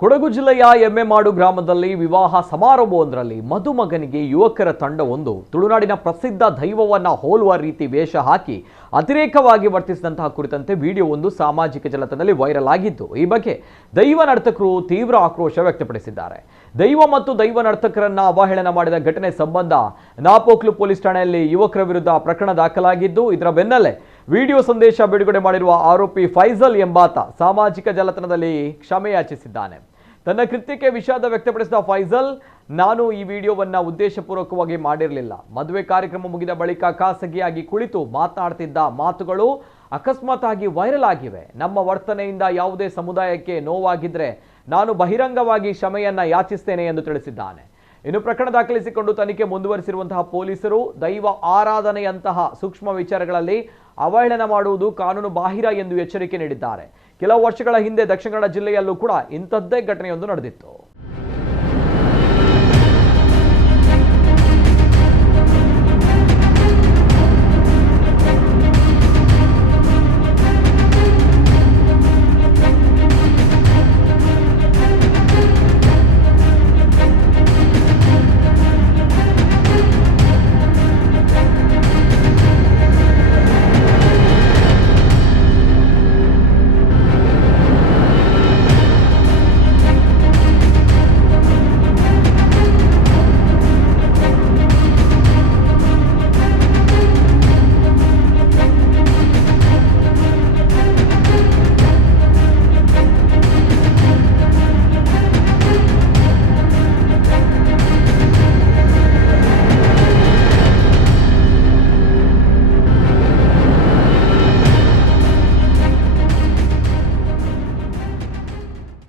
ಕೊಡಗು ಜಿಲ್ಲೆಯ ಎಮ್ಮೆಮಾಡು ಗ್ರಾಮದಲ್ಲಿ ವಿವಾಹ ಸಮಾರಂಭವೊಂದರಲ್ಲಿ ಮದುಮಗನಿಗೆ ಯುವಕರ ತಂಡವೊಂದು ತುಳುನಾಡಿನ ಪ್ರಸಿದ್ಧ ದೈವವನ್ನ ಹೋಲುವ ರೀತಿ ವೇಷ ಹಾಕಿ ಅತಿರೇಕವಾಗಿ ವರ್ತಿಸಿದಂತಹ ಕುರಿತಂತೆ ವಿಡಿಯೋವೊಂದು ಸಾಮಾಜಿಕ ಜಾಲತಾಣದಲ್ಲಿ ವೈರಲ್ ಆಗಿದ್ದು, ಈ ಬಗ್ಗೆ ದೈವ ನರ್ತಕರು ತೀವ್ರ ಆಕ್ರೋಶ ವ್ಯಕ್ತಪಡಿಸಿದ್ದಾರೆ. ದೈವ ಮತ್ತು ದೈವ ನರ್ತಕರನ್ನ ಅವಹೇಳನ ಮಾಡಿದ ಘಟನೆ ಸಂಬಂಧ ನಾಪೋಕ್ಲು ಪೊಲೀಸ್ ಠಾಣೆಯಲ್ಲಿ ಯುವಕರ ವಿರುದ್ಧ ಪ್ರಕರಣ ದಾಖಲಾಗಿದ್ದು, ಇದರ ಬೆನ್ನಲ್ಲೇ ವಿಡಿಯೋ ಸಂದೇಶ ಬಿಡುಗಡೆ ಮಾಡಿರುವ ಆರೋಪಿ ಫೈಜಲ್ ಎಂಬಾತ ಸಾಮಾಜಿಕ ಜಾಲತಾಣದಲ್ಲಿ ಕ್ಷಮೆ ಯಾಚಿಸಿದ್ದಾನೆ. ತನ್ನ ಕೃತ್ಯಕ್ಕೆ ವಿಷಾದ ವ್ಯಕ್ತಪಡಿಸಿದ ಫೈಜಲ್, ನಾನು ಈ ವಿಡಿಯೋವನ್ನ ಉದ್ದೇಶಪೂರ್ವಕವಾಗಿ ಮಾಡಿರಲಿಲ್ಲ. ಮದುವೆ ಕಾರ್ಯಕ್ರಮ ಮುಗಿದ ಬಳಿಕ ಖಾಸಗಿಯಾಗಿ ಕುಳಿತು ಮಾತನಾಡ್ತಿದ್ದ ಮಾತುಗಳು ಅಕಸ್ಮಾತ್ ಆಗಿ ವೈರಲ್ ಆಗಿವೆ. ನಮ್ಮ ವರ್ತನೆಯಿಂದ ಯಾವುದೇ ಸಮುದಾಯಕ್ಕೆ ನೋವಾಗಿದ್ರೆ ನಾನು ಬಹಿರಂಗವಾಗಿ ಕ್ಷಮೆಯನ್ನ ಯಾಚಿಸ್ತೇನೆ ಎಂದು ತಿಳಿಸಿದ್ದಾನೆ. ಇನ್ನು ಪ್ರಕರಣ ದಾಖಲಿಸಿಕೊಂಡು ತನಿಖೆ ಮುಂದುವರಿಸಿರುವಂತಹ ಪೊಲೀಸರು ದೈವ ಆರಾಧನೆಯಂತಹ ಸೂಕ್ಷ್ಮ ವಿಚಾರಗಳಲ್ಲಿ ಅವಹೇಳನ ಮಾಡುವುದು ಕಾನೂನು ಬಾಹಿರ ಎಂದು ಎಚ್ಚರಿಕೆ ನೀಡಿದ್ದಾರೆ. ಕೆಲವು ವರ್ಷಗಳ ಹಿಂದೆ ದಕ್ಷಿಣ ಕನ್ನಡ ಜಿಲ್ಲೆಯಲ್ಲೂ ಕೂಡ ಇಂಥದ್ದೇ ಘಟನೆಯೊಂದು ನಡೆದಿತ್ತು.